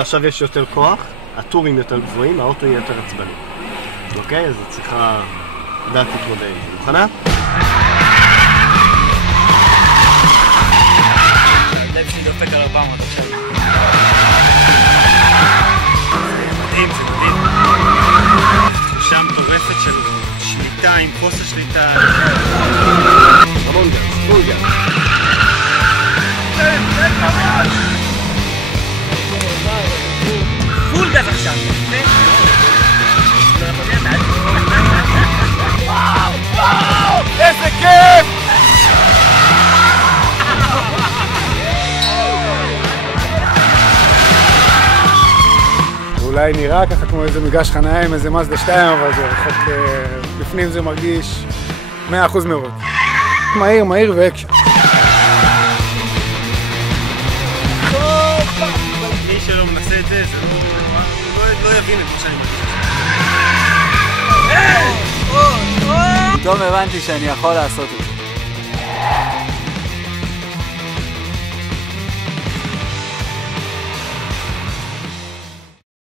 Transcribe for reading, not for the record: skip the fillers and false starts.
עכשיו יש יותר כוח, הטורים יותר גבוהים, האוטו יהיה יותר עצבני. אוקיי? אז את צריכה לדעת להתמודד עם זה. מוכנה? הלב שלי דופק על 400 עכשיו. זה מדהים, זה מדהים. תחושה מטורפת של שליטה עם חוסר שליטה. המון גז, פול גז. פול גז עכשיו. וואו! איזה כיף! אולי נראה ככה כמו איזה מגרש חניה עם איזה מזדה 2, אבל זה רחוק, בפנים זה מרגיש 100% מרוץ. מהיר, מהיר ואקשן. מי שלא מנסה את זה, לא יבין את מה שאני מרגיש. פתאום הבנתי שאני יכול לעשות את זה.